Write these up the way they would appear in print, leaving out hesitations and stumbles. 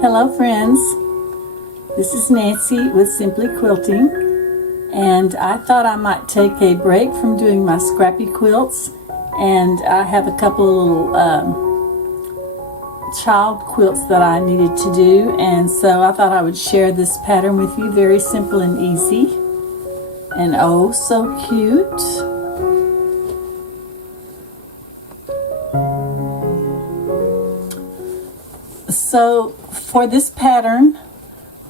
Hello friends, this is Nancy with Simply Quilting, and I thought I might take a break from doing my scrappy quilts, and I have a couple of little child quilts that I needed to do, and so I thought I would share this pattern with you. Very simple and easy, and oh so cute. So for this pattern,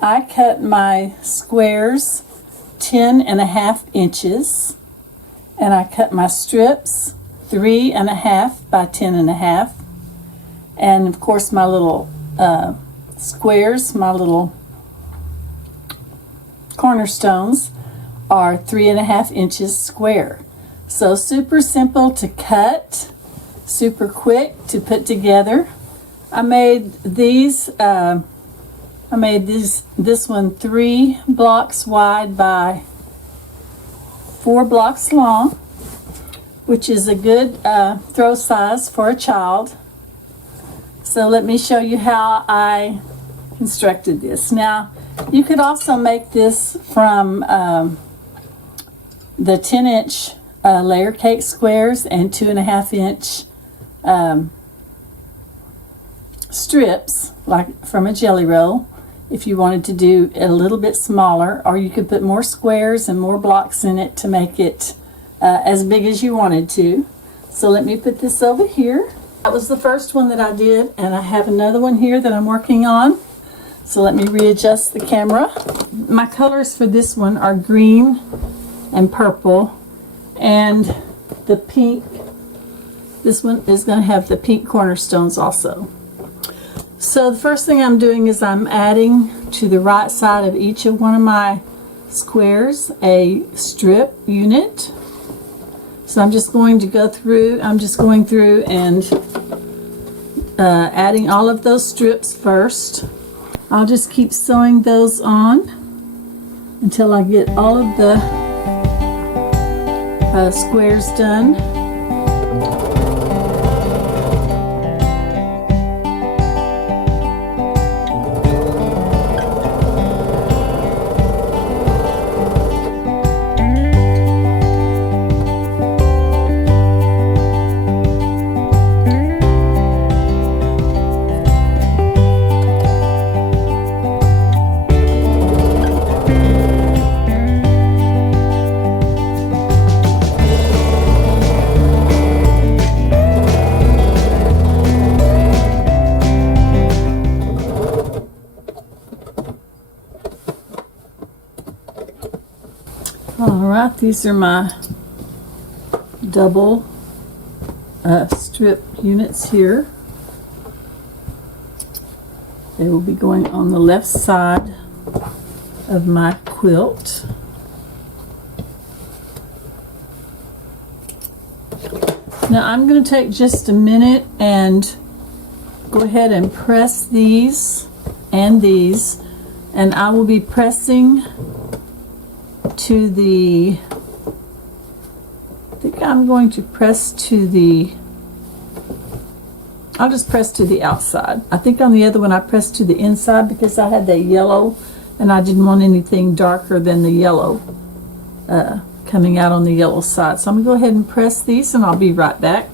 I cut my squares 10.5 inches, and I cut my strips 3.5 by 10.5, and of course my little squares, my little cornerstones, are 3.5 inches square. So super simple to cut, super quick to put together. I made these. This one 3 blocks wide by 4 blocks long, which is a good throw size for a child. So let me show you how I constructed this. Now, you could also make this from the 10-inch layer cake squares and 2.5-inch strips, like from a jelly roll, if you wanted to do it a little bit smaller, or you could put more squares and more blocks in it to make it as big as you wanted to. So let me put this over here. That was the first one that I did, and I have another one here that I'm working on. So let me readjust the camera. My colors for this one are green and purple, and the pink. This one is going to have the pink cornerstones also. So the first thing I'm doing is I'm adding to the right side of each of one of my squares a strip unit. So I'm just going to go through, and adding all of those strips first. I'll just keep sewing those on until I get all of the squares done. Alright, these are my double strip units here. They will be going on the left side of my quilt. Now I'm going to take just a minute and go ahead and press these and these, and I will be pressing to the, I think I'm going to press to the, I'll just press to the outside. I think on the other one I pressed to the inside because I had that yellow and I didn't want anything darker than the yellow coming out on the yellow side. So I'm going to go ahead and press these, and I'll be right back.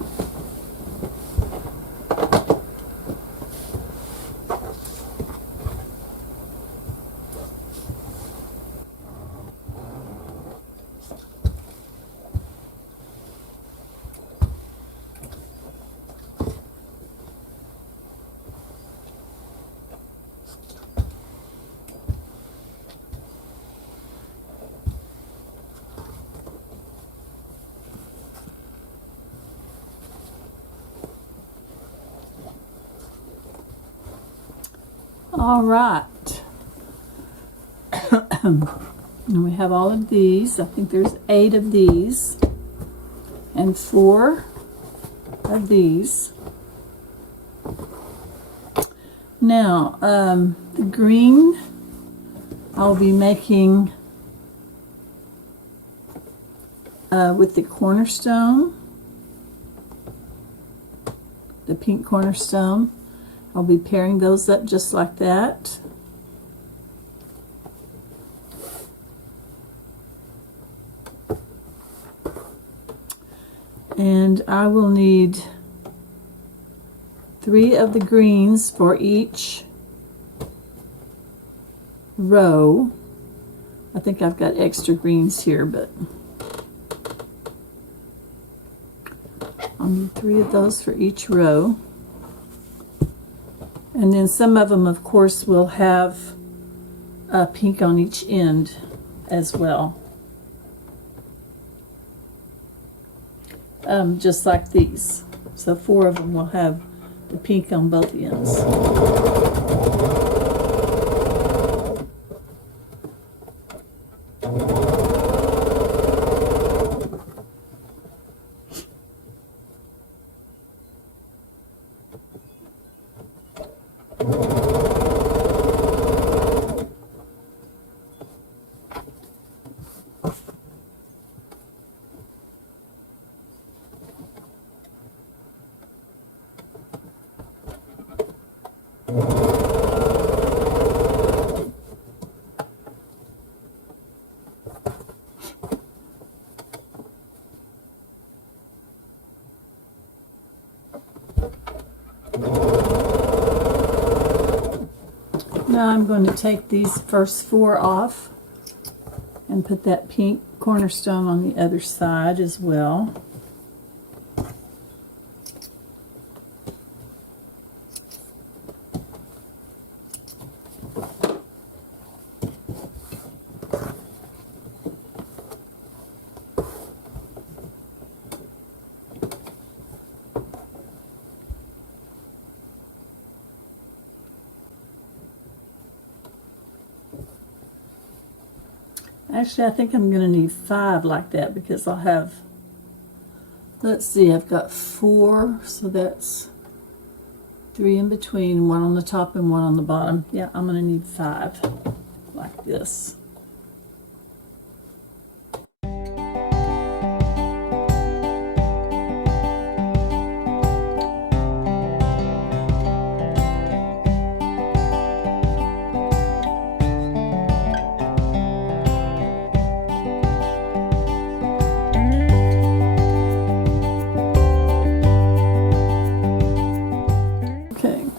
All right, and we have all of these. I think there's 8 of these and 4 of these. Now, the green I'll be making with the cornerstone, the pink cornerstone. I'll be pairing those up just like that. And I will need 3 of the greens for each row. I think I've got extra greens here, but I'll need 3 of those for each row. And then some of them, of course, will have pink on each end as well. Just like these. So 4 of them will have the pink on both ends. Now I'm going to take these first 4 off and put that pink cornerstone on the other side as well. Actually, I think I'm going to need 5 like that because I'll have, let's see, I've got 4, so that's 3 in between, 1 on the top and 1 on the bottom. Yeah, I'm going to need 5 like this.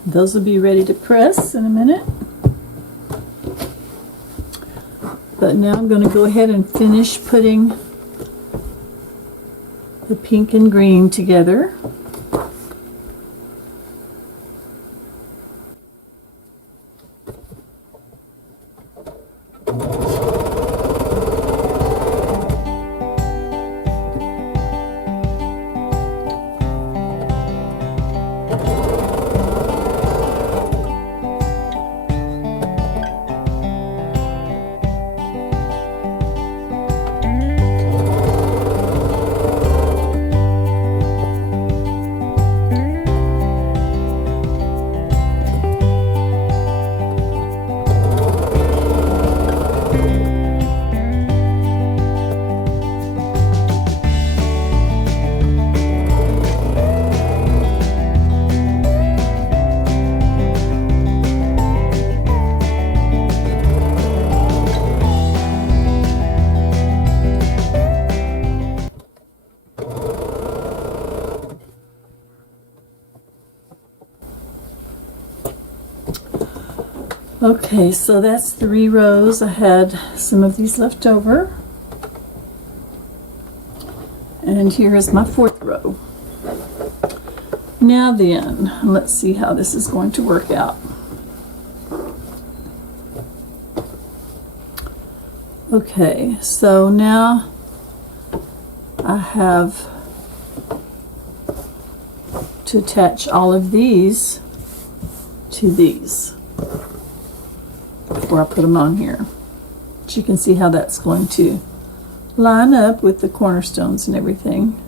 Those will be ready to press in a minute. But now I'm going to go ahead and finish putting the pink and green together. Okay, so that's 3 rows. I had some of these left over. And here is my 4th row. Now then, let's see how this is going to work out. Okay, so now I have to attach all of these to these before I put them on here. But you can see how that's going to line up with the cornerstones and everything.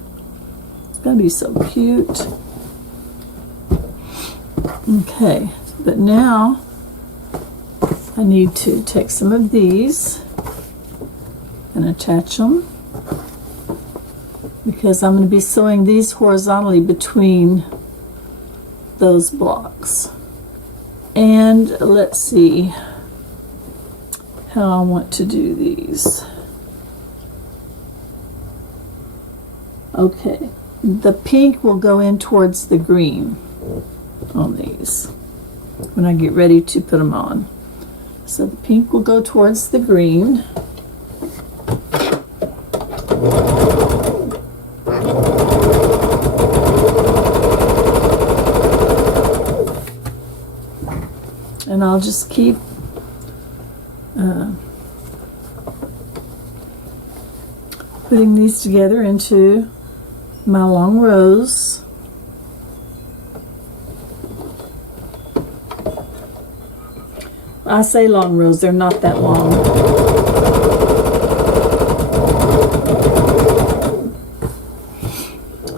It's going to be so cute. Okay, but now I need to take some of these and attach them, because I'm going to be sewing these horizontally between those blocks. And let's see how I want to do these. Okay, the pink will go in towards the green on these when I get ready to put them on. So the pink will go towards the green. And I'll just keep putting these together into my long rows. I say long rows, they're not that long.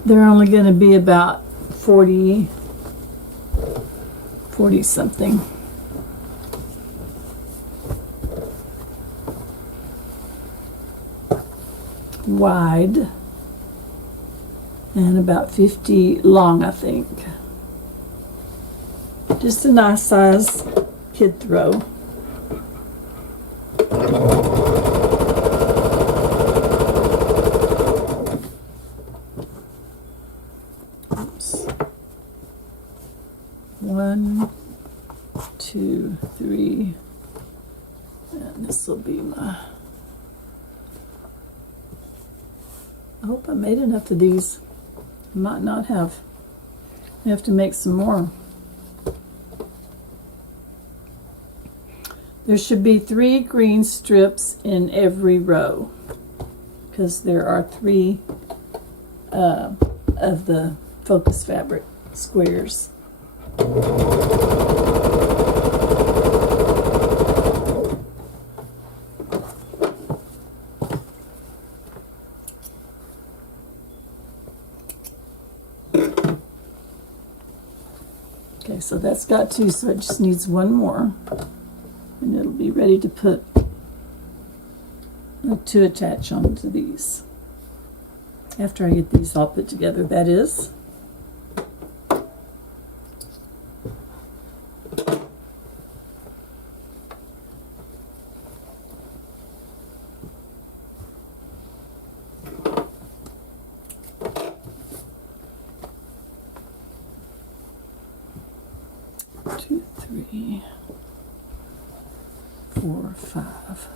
They're only going to be about 40 something. Wide and about 50 long, I think. Just a nice size kid throw. Oops. 1, 2, 3, and this will be my. I hope I made enough of these. I might not have. I have to make some more. There should be 3 green strips in every row because there are 3 of the focus fabric squares. Okay, so that's got 2, so it just needs 1 more. And it'll be ready to put to attach onto these. After I get these all put together, that is. Two, 3, 4, 5.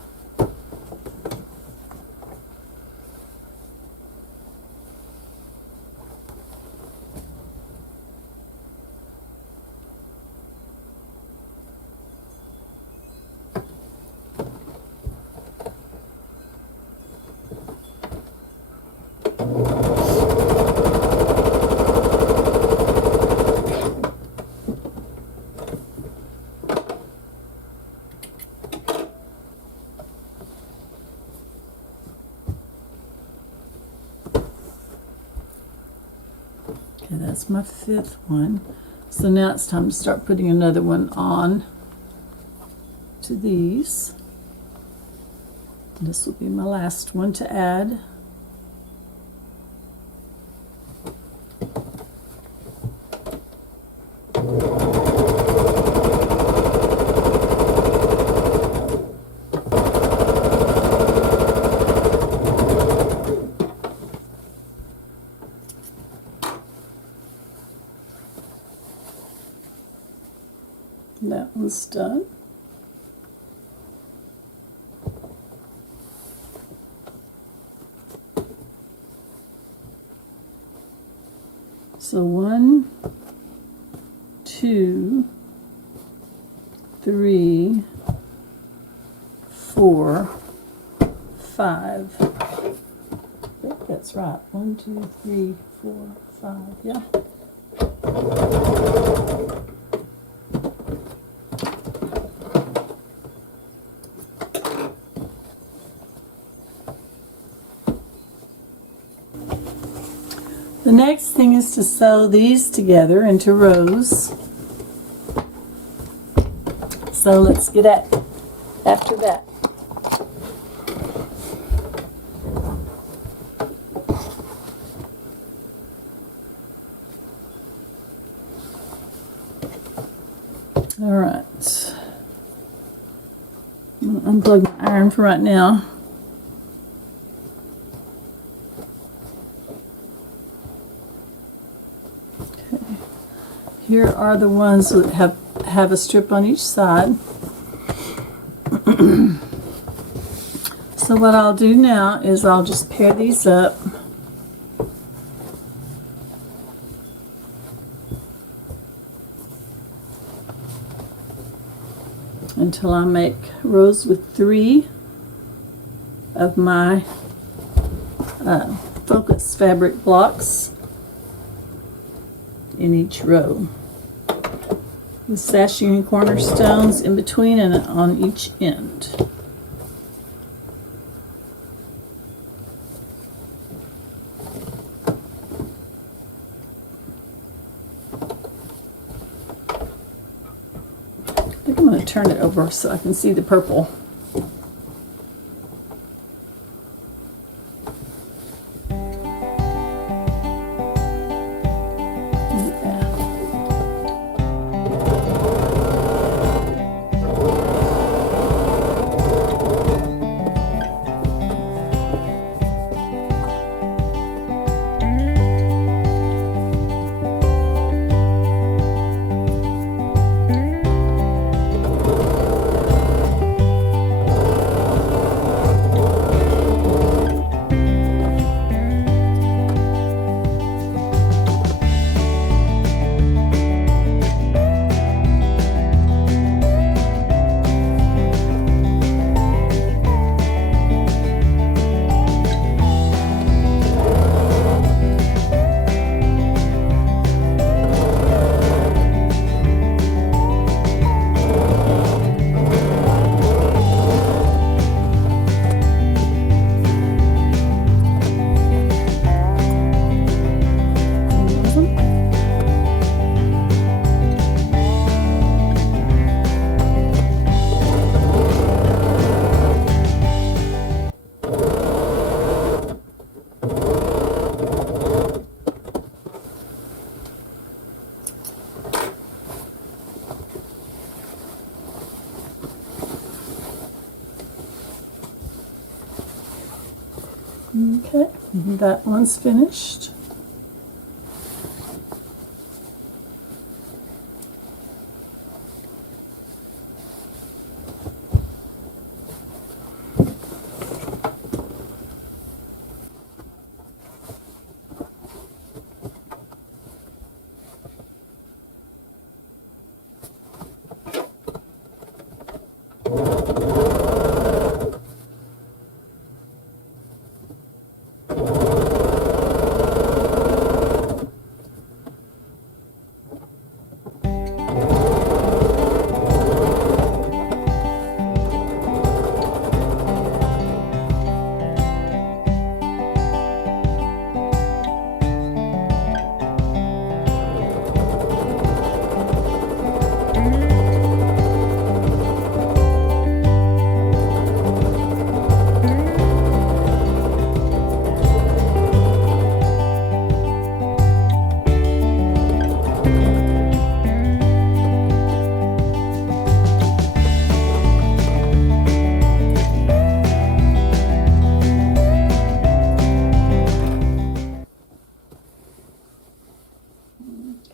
Okay, that's my 5th one. So now it's time to start putting another one on to these. This will be my last one to add. That one's done. So 1, 2, 3, 4, 5. I think that's right. 1, 2, 3, 4, 5. Yeah. The next thing is to sew these together into rows. So let's get at after that. All right. I'm going to unplug my iron for right now. Okay. Here are the ones that have a strip on each side. So what I'll do now is I'll just pair these up. Until I make rows with 3 of my focus fabric blocks in each row, with sashing and cornerstones in between and on each end. I think I'm going to turn it over so I can see the purple. Okay, that one's finished.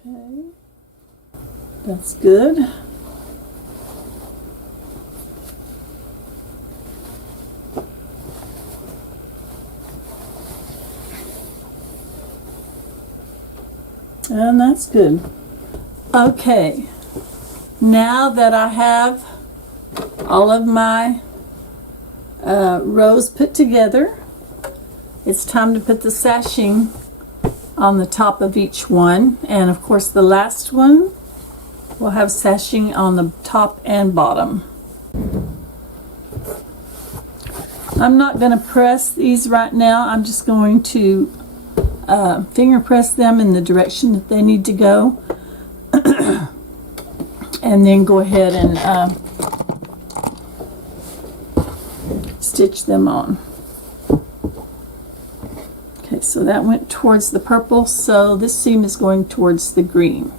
Okay, that's good. And that's good. Okay, now that I have all of my rows put together, it's time to put the sashing on the top of each one, and of course the last one will have sashing on the top and bottom. I'm not going to press these right now. I'm just going to finger press them in the direction that they need to go and then go ahead and stitch them on. Okay, so that went towards the purple, so this seam is going towards the green.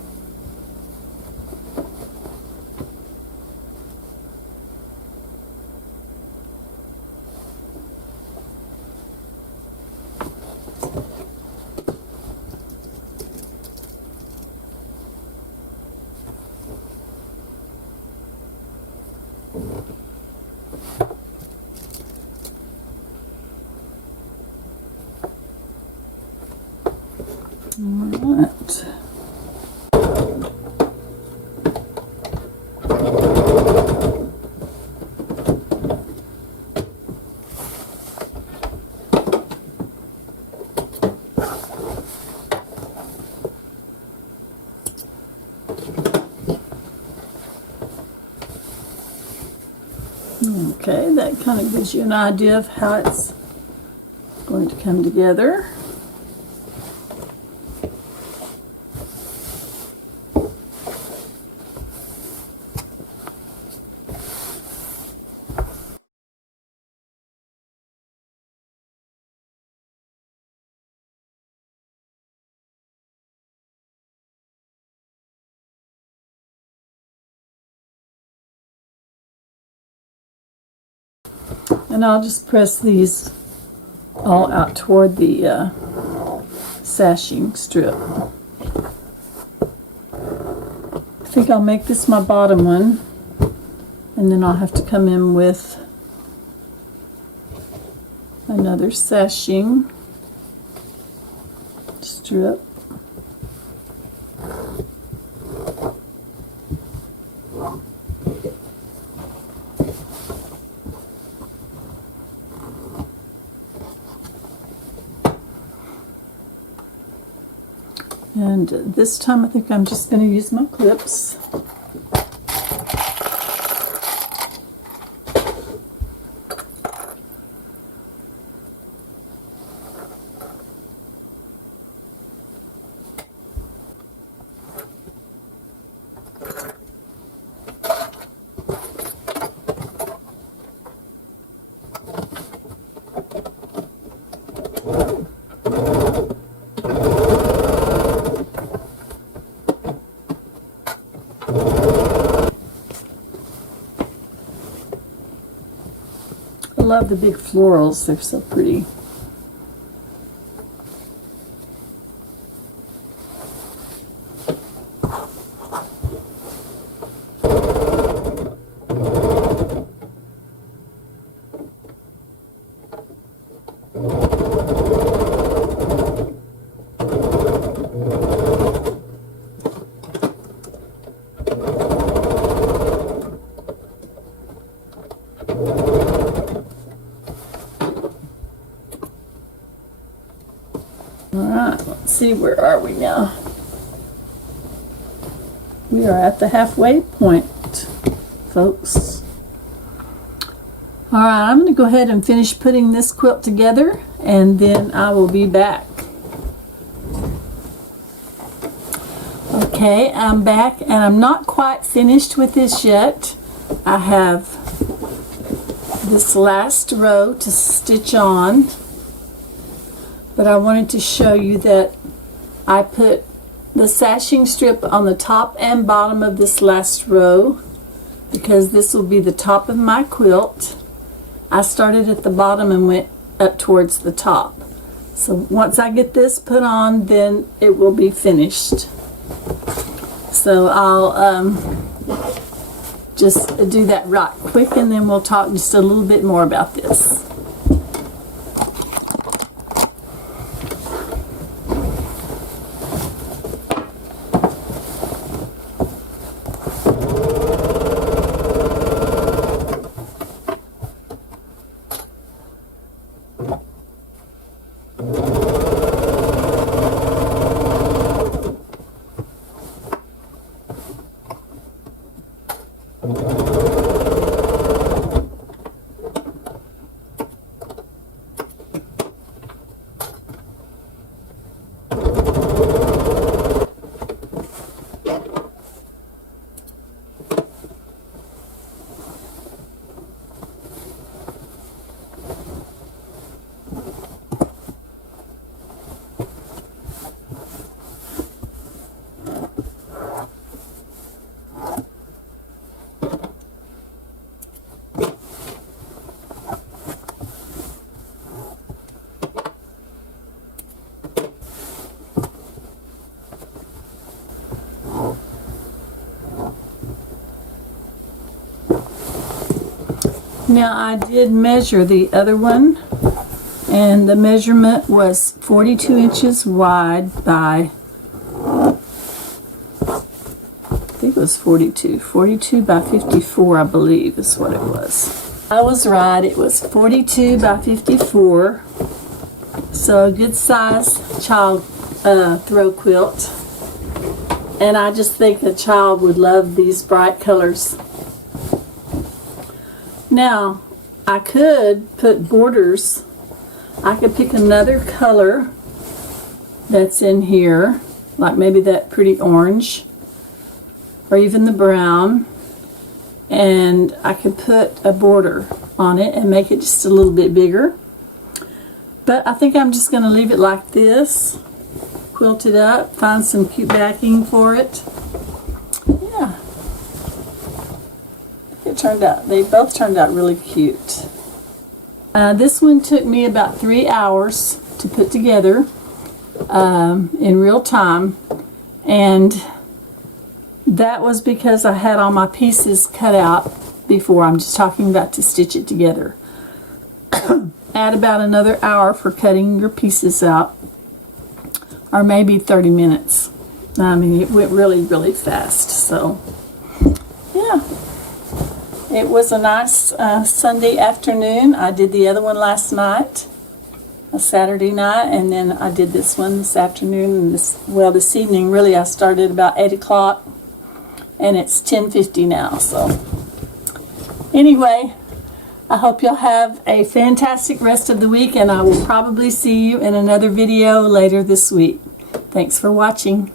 Alright. Okay, that kind of gives you an idea of how it's going to come together. And I'll just press these all out toward the sashing strip. I think I'll make this my bottom one, and then I'll have to come in with another sashing strip. And this time I think I'm just going to use my clips. I love the big florals, they're so pretty. Alright, let's see, where are we now? We are at the halfway point, folks. Alright, I'm going to go ahead and finish putting this quilt together, and then I will be back. Okay, I'm back, and I'm not quite finished with this yet. I have this last row to stitch on. But I wanted to show you that I put the sashing strip on the top and bottom of this last row because this will be the top of my quilt. I started at the bottom and went up towards the top. So once I get this put on, then it will be finished. So I'll just do that right quick, and then we'll talk just a little bit more about this. Now I did measure the other one And the measurement was 42 inches wide by, I think it was 42 by 54, I believe is what it was. I was right, it was 42 by 54. So a good size child throw quilt. And I just think a child would love these bright colors. Now, I could put borders. I could pick another color that's in here, like maybe that pretty orange, or even the brown, and I could put a border on it and make it just a little bit bigger. But I think I'm just going to leave it like this, quilt it up, find some cute backing for it. Yeah. It turned out, they both turned out really cute. This one took me about 3 hours to put together in real time, and that was because I had all my pieces cut out before. I'm just talking about to stitch it together. Add about another hour for cutting your pieces out, or maybe 30 minutes. I mean, it went really, really fast. So, yeah. It was a nice Sunday afternoon. I did the other one last night, a Saturday night, and then I did this one this afternoon. And this evening, really, I started about 8 o'clock, and it's 10:50 now. So, anyway, I hope you'll have a fantastic rest of the week, and I will probably see you in another video later this week. Thanks for watching.